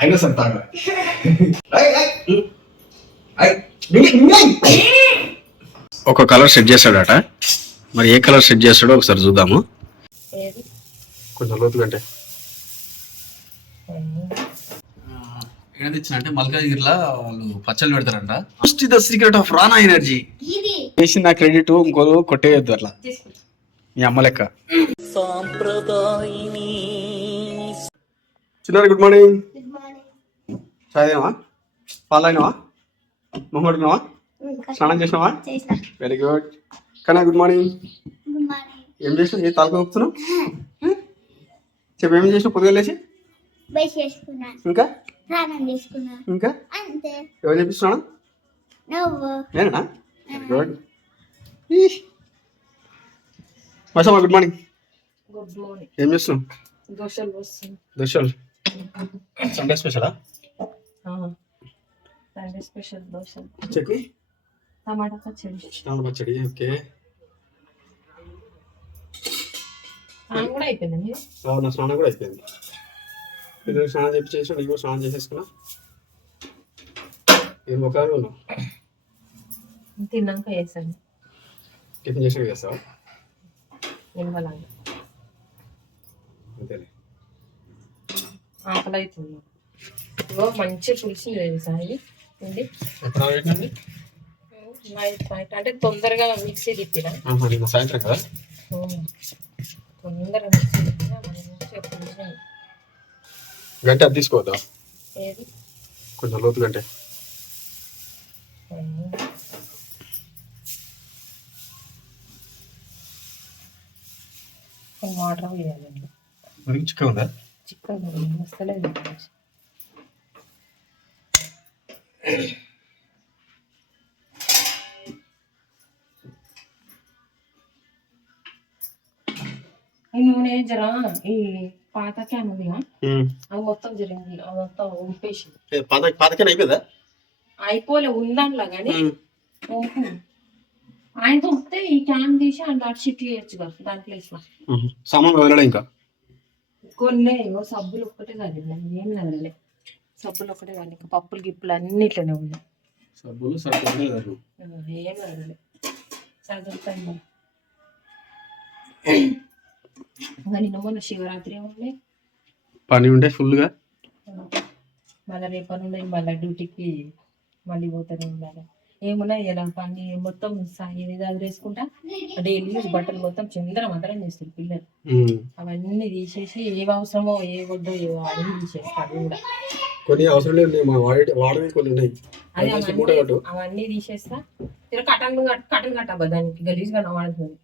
అయినా సరే తాగ. ఒక కలర్ సెట్ చేస్తాడట మరి ఏ కలర్ సెట్ చేస్తాడో ఒకసారి చూద్దాము. ఏది? కొంచెం లోతు కంటే ఏం తెచ్చినంటే మల్కాజ్గిరిలో వాళ్ళు పచ్చళ్ళు పెడతారంట. First the secret of Rana energy చేసిన క్రెడిట్ ఇంకో కొట్టేయద్దు అట్లా. మీ అమ్మ లెక్క. చిన్నారు గుడ్ మార్నింగ్ గుడ్ మార్నింగ్ చదివావా పాలైనవా మొహడుకున్నావా స్నానం చేసినావా? చేసిన. వెరీ గుడ్ కన్నా గుడ్ మార్నింగ్ గుడ్ మార్నింగ్ ఏం చేసినావు? ఏ తాలూకా ఊపుతున్నావు చెప్పు ఏం చేసినావు? పొద్దుగా లేచి? బయట చేసుకున్నా. ఇంకా? ఇంకా? అంతే. ఎవరు చేపిస్తున్నాడు నువ్వు? నేనా వెరీ గుడ్ మసమ్మ గుడ్ మార్నింగ్ గుడ్ మార్నింగ్ ఏం చేస్తున్నావు? దోశలు దోశలు. సండే స్పెషలా సండే స్పెషల్ దోశలు చట్నీ టమాటా పచ్చడి. టమాటా పచ్చడి ఓకే. స్నానం కూడా అయిపోయిందండి నా స్నానం కూడా అయిపోయింది. పిల్లలు స్నానం చెప్పి చేసిన నీకు కూడా స్నానం చేసేసుకున్నా. ఏం ఒకసారి ఉన్నావు? తిన్నాక వేసాను టిఫిన్ చేసినా చేస్తావా? నిమ్మలాగా ఆకలి అవుతుంది ఇగో మంచి పులిసింది తెలుసా ఇది? ఉంది ఎప్పుడు ఆగేటండి నైట్ నైట్. అంటే తొందరగా మిక్సీ తిప్పిన? సాయంత్రం కదా. తొందరగా మిక్సీ తిప్పిన మంచిగా పులిసింది. గంటే అది తీసుకోవద్దా? ఏది? కొంచెం లోతు గంటే. వాటర్ వేయాలండి మరి చిక్క ఉందా? చికెన్ వస్తలేదు ఈ నూనె జర ఈ పాత క్యాన్ ఉందిగా అది మొత్తం జరిగింది అది మొత్తం ఉంపేసి పాత పాతకైనా అయిపోయిందా? అయిపోలే ఉందనిలా కానీ. ఆయన వస్తే ఈ క్యాన్ తీసి అందులో అటు షిఫ్ట్ చేయొచ్చు కదా దాని ప్లేస్లో సామాన్ వదలడా ఇంకా? కొన్ని ఏమో సబ్బులు ఒక్కటే కదిలినాయి ఏం కదలలే. సబ్బులు ఒక్కటే కాదు ఇంకా పప్పులు గిప్పులు అన్ని ఇట్లనే ఉన్నాయి. సబ్బులు ఏం ఇంకా నిన్న మొన్న శివరాత్రి ఉండే. పని ఉంటే ఫుల్గా మళ్ళీ రేపటి నుండి మళ్ళీ డ్యూటీకి మళ్ళీ పోతానే ఉండాలి. ఏమున్నా ఇలా పని మొత్తం సాయి వేసుకుంటా డైలీ యూజ్ బట్టలు మొత్తం చిందర మందరం చేస్తారు పిల్లలు. అవన్నీ తీసేసి ఏవి అవసరమో ఏ వద్దో ఏవో అన్నీ తీసేస్తారు అవి కూడా. కొన్ని అవసరం లేదు వాడమే కొన్ని ఉన్నాయి. అవన్నీ అవన్నీ తీసేస్తా. కటన్ కటన్ కట్టబ్బా దానికి గలీజ్గా వాడుతుంది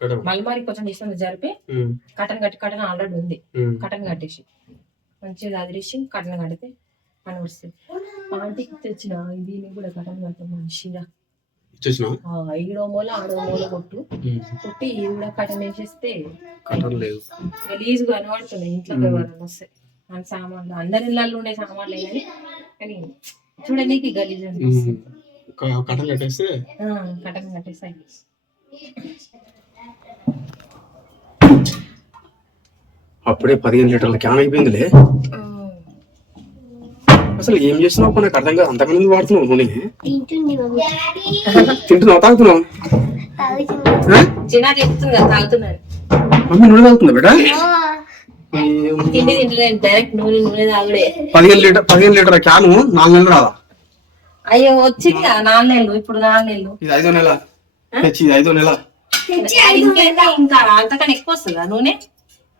కట్టము. మళ్ళీ మరి కొంచెం ఇష్టం జరిపి కటన్ కట్టి కటన్ ఆల్రెడీ ఉంది. కటన్ కట్టేసి మంచిగా అదిరేసి కటన్ కడితే పని వస్తుంది ఆంటీకి తెచ్చిన దీన్ని కూడా కటన్ ఇచ్చేసినావా? ఆ, ఈడో మూల ఆడో మూల కొట్టు కొట్టి ఈ కూడా కటన్ వేసేస్తే గలీజ్ కనబడుతున్నాయి ఇంట్లో ఎవరైనా వస్తాయి మన సామాన్లు అందరి ఇళ్ళల్లో ఉండే సామాన్లే కానీ కానీ చూడడానికి గలీజ్ అనిపిస్తుంది క- కట్టలు కట్టేస్తే ఆ, కటన్ కట్టేస్తాయి అప్పుడే పదిహేను లీటర్ల క్యాన్ అయిపోయిందిలే అసలు ఏం చేస్తున్నావు అప్పుడు నాకు అర్థం కాదు. అంతకుముందు వాడుతున్నావు నూనె తింటున్నావు? తాగుతున్నావు? మమ్మీ నూనె తాగుతుందా బేటా పదిహేను లీటర్ పదిహేను లీటర్ క్యాను నాలుగు నెలలు రాదా? అయ్యో వచ్చింది కదా నాలుగు నెలలు ఇప్పుడు నాలుగు నెలలు. ఇది ఐదో నెల. తెచ్చి ఇది ఐదో నెల. ఇంకా అంతకన్నా ఎక్కువ వస్తుందా నూనె?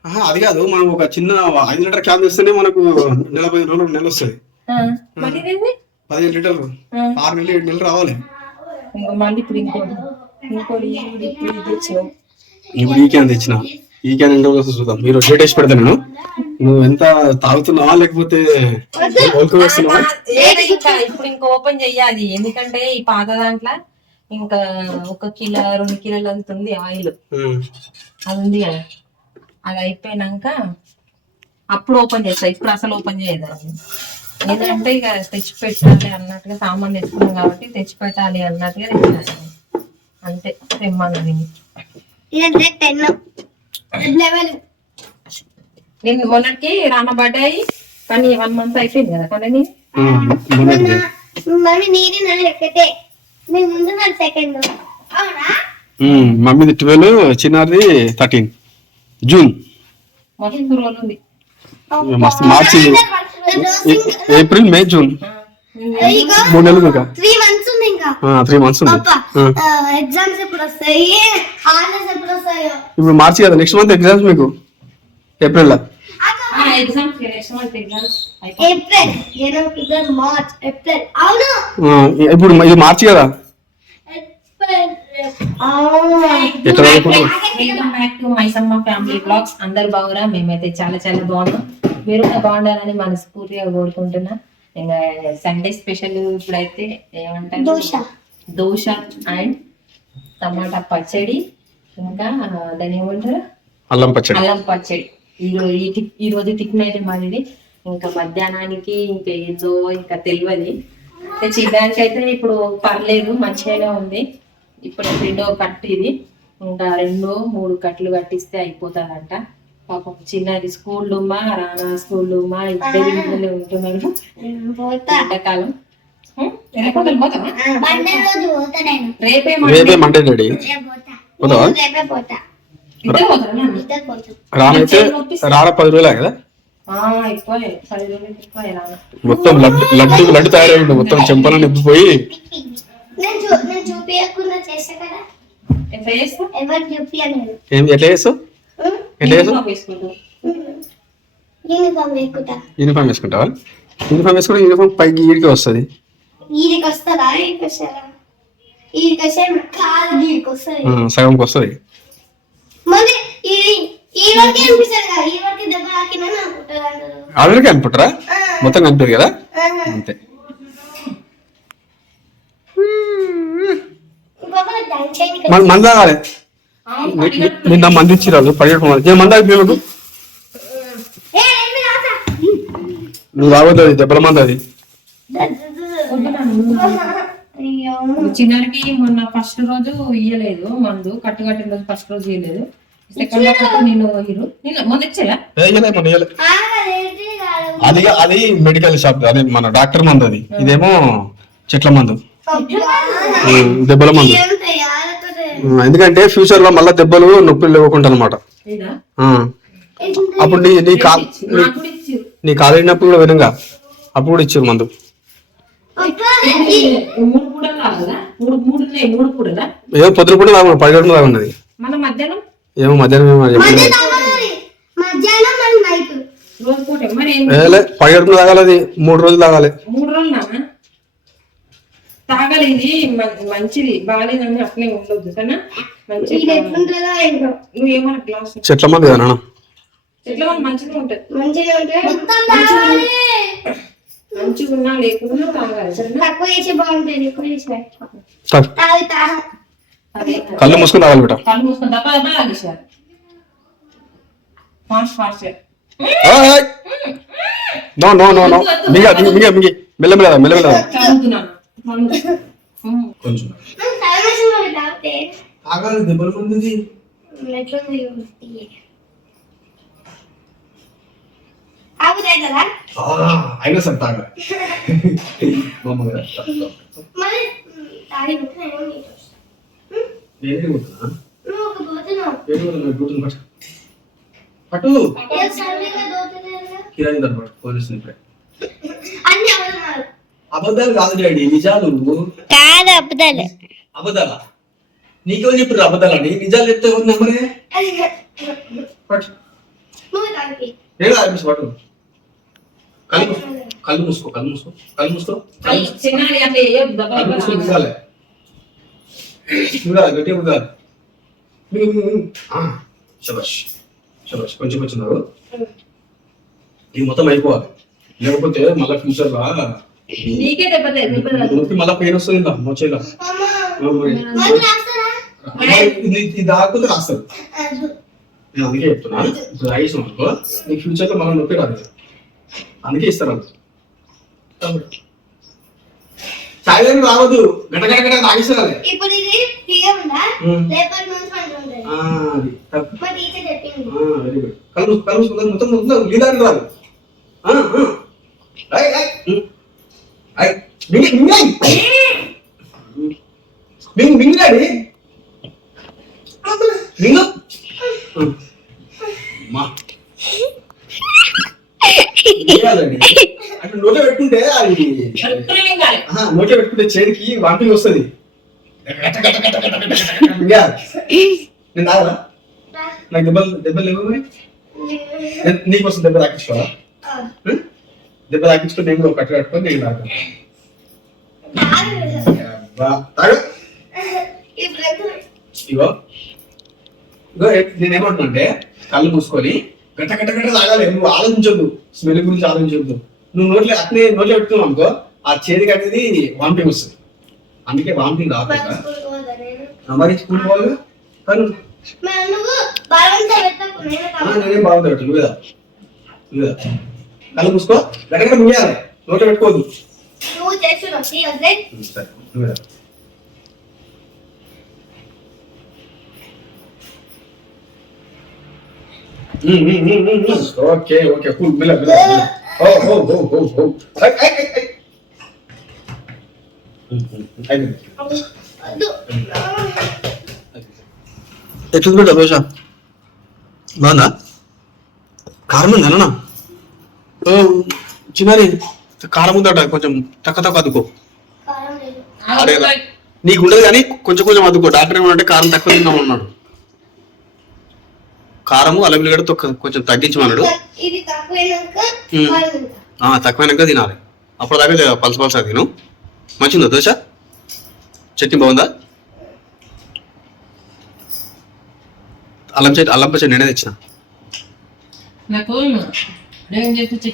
ఆహా, అది కాదు మనం ఒక చిన్న ఐదు లీటర్ క్యాన్ తెస్తేనే మనకు నెల పదిహేను రోజులు నెల వస్తుంది. పదిహేను లీటర్లు. ఆరు నెలలు ఏడు నెలలు రావాలి. ఇంకో మళ్ళీ ఇప్పుడు ఇంకోటి ఇంకోటి ఇప్పుడు ఇది తెచ్చినావు. ఇప్పుడు ఈ క్యాన్ తెచ్చిన. ఈ క్యాన్ ఎన్ని రోజులు చూద్దాం. మీరు డేట్ వేసి పెడతా నేను. నువ్వు ఎంత తాగుతున్నావా లేకపోతే వేస్తున్నావా? ఇప్పుడు ఇంకా ఓపెన్ చెయ్యాలి. ఎందుకంటే ఈ పాత దాంట్లో ఇంకా ఒక కిలో రెండు కిలోలు అంత ఉంది ఆయిల్. అది ఉంది కదా. అది అయిపోయినాక అప్పుడు ఓపెన్ చేస్తా. ఇప్పుడు అసలు ఓపెన్ చేయదు. ఏంటంటే ఇక తెచ్చి పెట్టాలి అన్నట్టుగా సామాన్ తెచ్చుకున్నాం కాబట్టి తెచ్చి పెట్టాలి అన్నట్టుగా తెచ్చాను అంతే తెమ్మన్నది నేను మొన్నటికి రాన బర్త్డే కానీ వన్ మంత్ అయిపోయింది కదా కానీ మమ్మీది ట్వెల్వ్ చిన్నది థర్టీన్. జూన్. మస్తు ఏప్రిల్ మే జూన్ మూడు నెలలు ఇంకా. త్రీ మంత్స్ ఉంది ఇంకా త్రీ మంత్స్ ఉంది. ఎగ్జామ్స్ ఎప్పుడు వస్తాయి? హాలిడేస్ ఎప్పుడు వస్తాయో? ఇప్పుడు మార్చి కదా నెక్స్ట్ మంత్ ఎగ్జామ్స్ మీకు? ఏప్రిల్. లో ఇప్పుడు ఇది మార్చి కదా? అందరు బాగురా? మేమైతే చాలా చాలా బాగున్నాం. మీరు కూడా బాగుండాలని మనస్ఫూర్తిగా కోరుకుంటున్నా. ఇంకా సండే స్పెషల్ ఇప్పుడైతే ఏమంటారు? దోశ. దోశ అండ్ టమాటా పచ్చడి. ఇంకా దాని ఏమంటారు? అల్లం పచ్చడి. అల్లం పచ్చడి. ఈ రోజు ఈ టిక్- ఈ రోజు టిఫిన్ అయితే మాది ఇంకా మధ్యాహ్నానికి ఇంకా ఏదో ఇంకా తెలియదు చిన్నదానికి అయితే ఇప్పుడు పర్లేదు మంచిగానే ఉంది. ఇప్పుడు రెండో కట్టు ఇది. ఇంకా రెండు మూడు కట్లు కట్టిస్తే అయిపోతాదంట. పాపం చిన్నది స్కూల్ డుమ్మా రానా స్కూల్ డుమ్మా ఇద్దరు ఇంట్లోనే ఉంటున్నారు ఎండాకాలం? రేపు మండే. డాడీ రానైతే పది రోజులే కదా? మొత్తం లడ్డు లడ్డు లడ్డు మొత్తం చెంపలను నింపిపోయి ఎట్లా చేస్తావు? యూనిఫామ్ వేసుకుంటావు. యూనిఫామ్ వేసుకుంటా. యూనిఫామ్ వేసుకుంటావా? యూనిఫామ్ వేసుకుంటే యూనిఫామ్ పైకి ఈడికి వస్తుంది. సగంకి వస్తుంది. తాకినని అనుకుంటారు? మొత్తం కనిపించదు కదా. అంతే. మన తాగాలి నిన్న మంది ఇచ్చిరాలు మంది ఏ మంది అయిపోయి ఏ, ఏమి రాసా? నువ్వు తాగొద్దు అది దెబ్బల మంది అది. చిన్నకి మొన్న ఫస్ట్ రోజు ఇయ్యలేదు మందు కట్టు కట్టిన రోజు ఫస్ట్ రోజు ఇయ్యలేదు. సెకండ్ రోజు నేను ఇరు నిన్న మొన్న కాదు. అది అది మెడికల్ షాప్ అది మన డాక్టర్ మందు అది. ఇదేమో చెట్ల మందు. దెబ్బల మందు. ఎందుకంటే ఫ్యూచర్లో మళ్ళీ దెబ్బలు నొప్పులు లేకుండా అనమాట అప్పుడు నీ నీ కా నాకు కూడా ఇచ్చిర్రు నీ కాలేజినప్పుడు కూడా వినంగా. అప్పుడు కూడా ఇచ్చారు మందు. ఏమో పొద్దున పూట తాగు ఉన్నది మన మధ్యాహ్నం? ఏమో మధ్యాహ్నం ఏమో మధ్య చెప్పలేదు తాగాలి. మూడు రోజులు తాగాలి మూడు రోజులు? తాగాలి ఇది మంచిది. బాగాలేదని అట్లే ఉండొద్దు సరేనా? మంచిది నువ్వు ఏమన్నా గ్లాస్? చెట్ల మందు చెట్ల మంచిగా ఉంటుంది. మంచిగా ఉంటే మొత్తం తాగాలి. మంచిగా ఉన్నా లేకున్నా తాగాలి సరేనా? తక్కువ చేసి బాగుంటుంది ఎక్కువ చేసి పెట్టుకో. తాగు. తాగి తాగ. అదే. కళ్ళు మూసుకుని తాగాలి బిడ్డ. కళ్ళు మూసుకొని fast fast no no no no. మిగ మిగ మిగి. మెల్లమెల్ల మెల్లమెల్ల చదువుతున్నాను మన్ను. ఉమ్. కొంచెం. తాగాలి దెబ్బల మంది ఎట్లుంది ఆగుతాయి కదా అయినా సరే తాగి. పట్టు? కిరాయి అన్ని అబద్ధాలు అబద్ధాలు కాదు డాడీ నిజాలు. కాదు అబద్ధాలు. అబద్ధాలా? నీకెవరు చెప్పారు అబద్ధాలని నిజాలు చెప్తే ఉంది నమ్మరే? నేను ఆరంభించు పట్టు. కళ్ళు మూసుకో కళ్ళు మూసుకో కళ్ళు మూసుకో కళ్ళు మూసుకో గట్టిగా మింగు, మింగు, మింగు. ఆ, శబాష్ శబాష్ కొంచెం వచ్చినారు ఇది మొత్తం అయిపోవాలి. లేకపోతే మళ్ళీ ఫ్యూచర్ లా నీకే దెబ్బ మళ్ళీ పెయిన్ వస్తుంది అమ్మా మళ్ళీ రాస్తారా. నేను అందుకే చెప్తున్నా ఇప్పుడు ఐస్ అనుకో నీకు ఫ్యూచర్లో మనం నొప్పి రాదు అందుకే ఇస్తారు దగ్గర రావద్దు గట గట గట తాగిస్తారు వెరీ గుడ్ కళ్ళు కళ్ళు మొత్తం లీలాకి రాదు. ఐ. ఐ, మింగి. మింగి మింగి మింగినాడి మింగు. మా. అంటే నోట్లో పెట్టుకుంటే అది నోట్లో పెట్టుకుంటే చేతికి వాంటింగ్ వస్తుంది. నేను తాగరా? నాకు దెబ్బలు దెబ్బలు లేవు మరి? నీకోసం దెబ్బ తాకించుకోవాలా? దెబ్బ తాకించుకొని నేను కూడా కట్ట కట్టుకొని నేను ఎందుకు? ఇగో ఇగో కళ్ళు మూసుకొని గట్ట గట్ట గట్ట తాగాలి. నువ్వు ఆలోచించొద్దు. స్మెల్ గురించి ఆలోచించొద్దు. నువ్వు నోట్లో అట్నే నోట్లో పెట్టుకున్నావు అనుకో ఆ చేతికి అనేది వామిటింగ్ వస్తుంది. అందుకే వామిటింగ్ రాకుండా నేను? మరి స్కూల్ పోవాలి కానీ నేను నువ్వు కదా నువ్వు కదా కళ్ళు మూసుకో. గట్ట ముయ్యాలి నోట్లో పెట్టుకోవద్దు. నువ్వు చేస్తున్నావు. సరే నువ్వు ఓకే ఓకే. కూల్ మిల్ల మిల్ల ఓ ఓ ఓ ఓ ఓ ఐ ఐ ఐ ఎట్లుంది బిడ్డ దోశ బాగుందా? కారం ఉందా చిన్నారి కారం ఉందట కొంచెం తక్కువ తక్కువ అదుకో కారం లేదు. అడగదా? నీకు ఉండదు కానీ కొంచెం కొంచెం అదుకో డాక్టర్ ఏమంటే కారం తక్కువ తిన్నాం అన్నాడు. కారము అలవిలిగడ కొంచెం తగ్గించమన్నాడు. ఇది తక్కువైనాక తినాలి. అప్పుడు దాకా పలస పలస తిను. మంచిగా దోశ? చట్నీ బాగుందా? అల్లం చట్నీ అల్లం పచ్చడి నేనే తెచ్చిన. నాకు నేను చేసి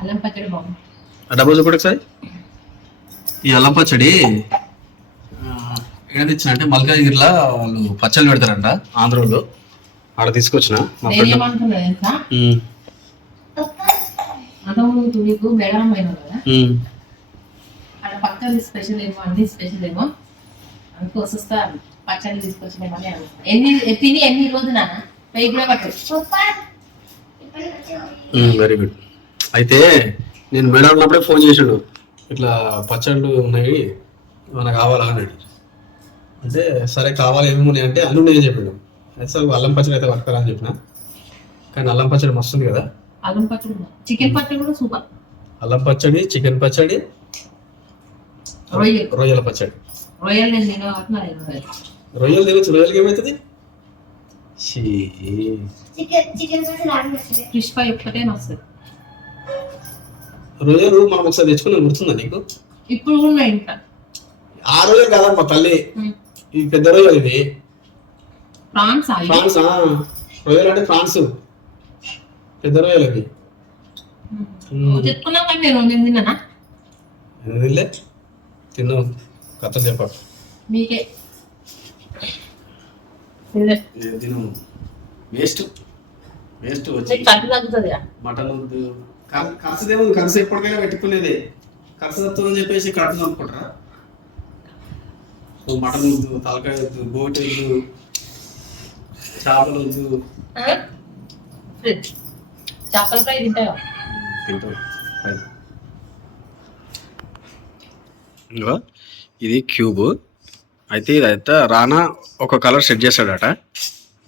అల్లం పచ్చడి బాగుంది ఆ డబ్బా చూపడు ఒకసారి ఈ అల్లం పచ్చడి ఆ, ఏడ మల్కాజ్గిరిలో వాళ్ళు పచ్చళ్ళు పెడతారంట ఆంధ్రలో ఆడ తీసుకొచ్చిన మా ఫ్రెండ్ నేనేమనుకున్నా తెలుసా అంతకుముందు నీకు బెడరం పోయినావు కదా అక్కడ పచ్చడి స్పెషల్ ఏమో అన్ని స్పెషల్ ఏమో అందుకు వస్తా పచ్చడి తీసుకొచ్చినామని అనుకున్నా ఎన్ని తిని ఎన్ని రోజులు నాన్న వెయ్యి కూడా పట్టదు వచ్చింది. వెరీ గుడ్ అయితే నేను మేడం ఉన్నప్పుడే ఫోన్ చేసాడు. ఇట్లా పచ్చళ్ళు ఉన్నాయి మనకు కావాలా అన్నాడు అంటే సరే కావాలి ఏమేమి ఉన్నాయి అంటే అల్లు నేను చెప్పాడు అయితే సార్ అల్లం పచ్చడి అయితే పట్టుకురా అని చెప్పిన. కానీ అల్లం పచ్చడి మస్తుంది కదా. అల్లం పచ్చడి చికెన్ పచ్చడి కూడా సూపర్. అల్లం పచ్చడి చికెన్ పచ్చడి రొయ్యలు. పచ్చడి. రొయ్యలు. రొయ్యలు తినచ్చు. రొయ్యలకి ఏమవుతుంది షీ. చికెన్ చికెన్ కోసం రాని వస్తుంది ఫిష్ ఫ్రై ఒక్కటే వస్తుంది రొయ్యలు మనం ఒకసారి తెచ్చుకుని గుర్తుందా నీకు ఇప్పుడు ఉన్నాయి ఇంకా ఆ రొయ్యలు కాదమ్మా తల్లి ఈ పెద్ద ప్రాన్స్ అవి ఫ్రాన్స్ ఆ, రొయ్యలు అంటే ఫ్రాన్స్ పెద్ద రొయ్యలు అవి చెప్పుకున్నాం కానీ నేను నేను తిన్నానా తిన్నావు కథ చెప్ప మీకే వేస్ట్. వేస్ట్ వచ్చి మటన్ ఎప్పటికైనా పెట్టుకునేదే. ఖర్చు తప్పుతుందని చెప్పేసి కడుపు అనుకుంటారా మటన్ వద్దు తలకాయ వద్దు బోటి వద్దు చేపలు వద్దు. చేపల ఫ్రై తింటావా? ఇది క్యూబ్. అయితే ఇదైతే రానా ఒక కలర్ సెట్ చేస్తాడట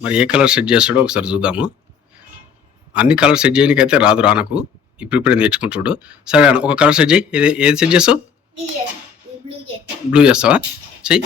మరి ఏ కలర్ సెట్ చేస్తాడో ఒకసారి చూద్దాము. అన్ని కలర్ సెట్ చేయడానికి అయితే రాదు రానకు. ఇప్పుడు ఇప్పుడే నేర్చుకుంటాడు సరే ఒక కలర్ సెట్ చేయి. ఏది ఏది సెట్ చేస్తావు. బ్లూ చేస్తావా? చెయ్యి.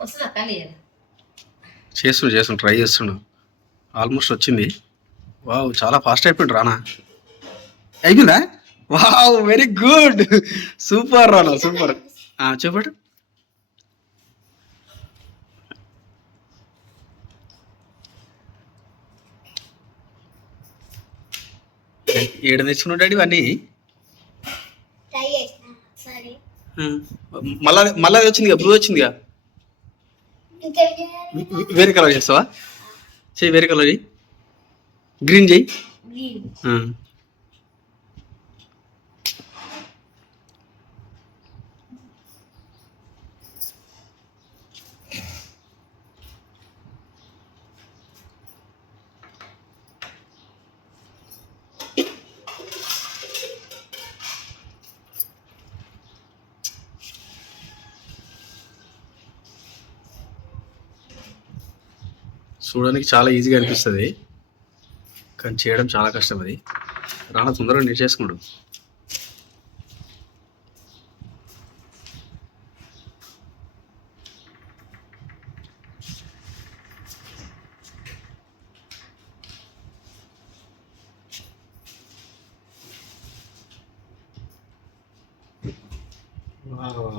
వస్తుందా చేస్తుండు చేస్తుండు ట్రై చేస్తుండు. ఆల్మోస్ట్ వచ్చింది. వావ్ చాలా ఫాస్ట్ అయిపోయింది రానా. అయిపోయిందా? Wow very good super Rana super చెప్పండి. ఏడు తెచ్చుకున్నాడు డాడీ ఇవన్నీ? మళ్ళా మళ్ళా వచ్చిందిగా బ్లూ వచ్చిందిగా? వేరే కలర్ చేస్తావా? చెయ్యి వేరే కలర్ చెయ్యి గ్రీన్ చెయ్యి చూడడానికి చాలా ఈజీగా అనిపిస్తుంది. కానీ చేయడం చాలా కష్టం అది. రానా తొందరగా నేర్చేసుకున్నాడు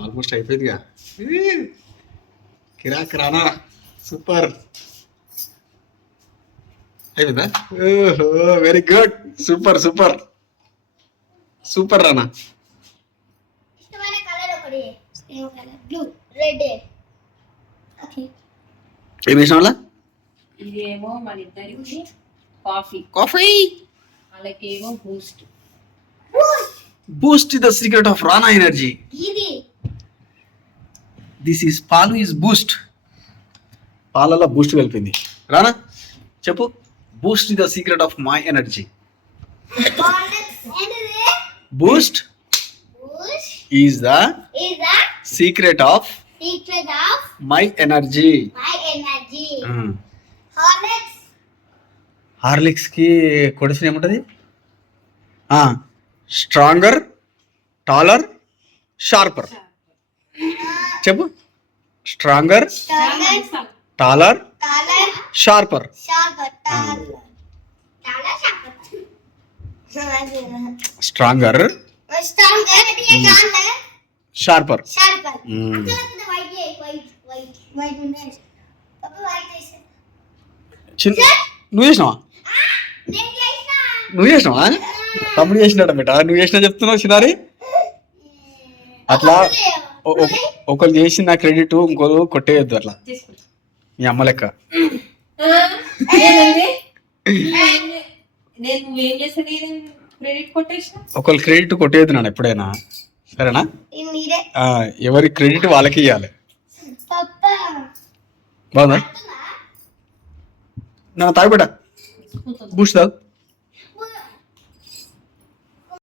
ఆల్మోస్ట్ అయిపోయిందిగా. కిరాక్ రానా సూపర్. అయిపోయిందా? ఓహో very good super super super Rana ఏం కలర్ బ్లూ రెడ్ ఓకే ఏం వేసిన వాళ్ళ ఇదేమో మన ఇద్దరికి కాఫీ కాఫీ వాళ్ళకేమో Boost Boost the secret of Rana energy ఇది. దిస్ ఈస్ పాలు ఈస్ బూస్ట్ పాలలో బూస్ట్ కలిపింది రానా చెప్పు. Boost the secret of my energy Boost is the is the secret of secret of my energy my energy. Horlicks. హార్లిక్స్కి కొడిసిన ఏముంటుంది? Stronger taller sharper చెప్పు. Stronger stronger. Taller sharper stronger sharper. అట్లా నువ్వు చేసినావా? నేను చేసిన. నువ్వు చేసినావా? తమ్ముడు చేసినాడు బేట నువ్వు చేసినా చెప్తున్నావు చిన్నారి? అట్లా ఒ- ఒ- ఒకరు చేసి నా క్రెడిట్ ఇంకోరు కొట్టేయద్దు అట్లా. మీ అమ్మ లెక్క. నేను క్రెడిట్ కొట్టేసిన. ఒకరు క్రెడిట్ కొట్టేయద్దు నాన్న ఎప్పుడైనా. సరేనా? ఎవరి క్రెడిట్ వాళ్ళకి ఇవ్వాలి బాగుందా? నా తాగు బేట బూస్ట్ తాగు.